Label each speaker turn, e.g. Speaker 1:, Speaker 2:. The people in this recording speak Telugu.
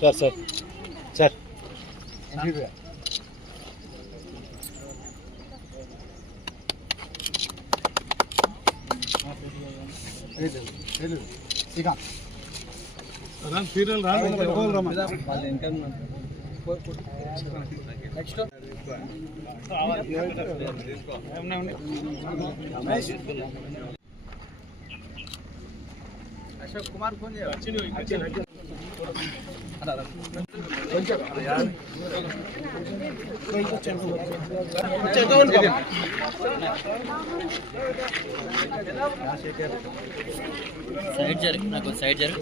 Speaker 1: Sir sir sir
Speaker 2: Ashok Kumar phone చేయాలి
Speaker 3: సైడ్ జరుగు. నాకు సైడ్ జరుగు